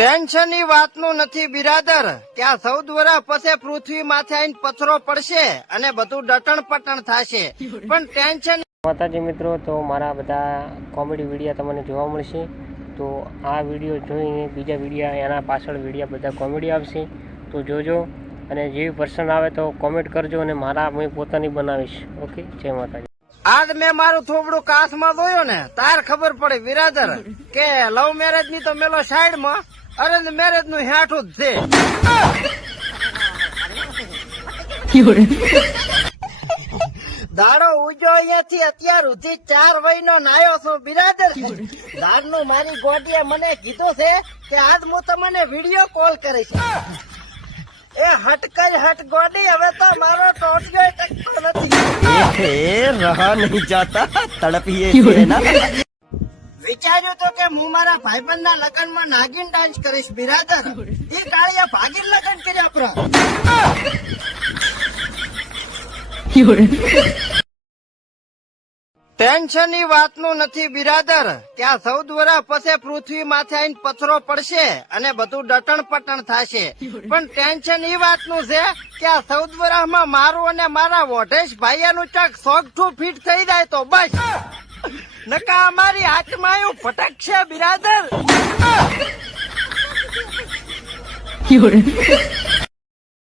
ટેન્શનની વાતનું નથી બિરાદર. ત્યાં આ વરા પછી પૃથ્વી માથે આઈને પથરો પડશે અને બધું ડટણ પટણ થશે. પણ ટેન્શન માતાજી મિત્રો તો મારા બધા કોમેડી વિડીયા તમને જોવા મળશે. તો આ વીડિયો જોઈને બીજા વિડીયા એના પાછળ વિડીયા બધા કોમેડી આવશે. તો જોજો અને જેવી પર્સન આવે તો કોમેન્ટ કરજો અને મારા હું પોતાની બનાવીશ. ઓકે જય માતાજી. આજ મેં મારું થોબડું કાચમાં જોયું ને તાર ખબર પડે બિરાદર. કે લવ મેરેજની તો મેલો સાઈડ અરે મેરેજનું હેઠું જ છે. દાડો ઉજો અહીંયાથી અત્યાર સુધી ચાર વયનો નાયો છું બિરાદર દાડનું મારી ગોટીએ મને કીધું છે કે આજ હું તમને વીડિયો કોલ કરીશ. એ હટકઈ હટ ગોડી, હવે તો મારો ટોટિયો ટકતો નથી. રહા નહીં જાતા, તડપીએ ના વિચાર્યું તો કે હું મારા ભાઈબંધ ના લગ્નમાં નાગિન ડાન્સ કરીશ, બિરાદર. એ કાળિયા ભાગીન લગ્ન કર્યા આપણા. ટેન્શનની વાતનું નથી, બિરાદર. ત્યાં ચૌદ વર્ષ પછી પૃથ્વી માથે આઈને પથરો પડશે અને બધું ડટણ પટણ થશે. પણ ટેન્શન એ વાતનું છે કે આ ચૌદ વર્ષમાં મારું અને મારા વોઢેશ ભાઈયાનું ચક સોગઠું ફીટ થઈ જાય તો બસ. નકા અમારી એવું ભટકશે બિરાદર.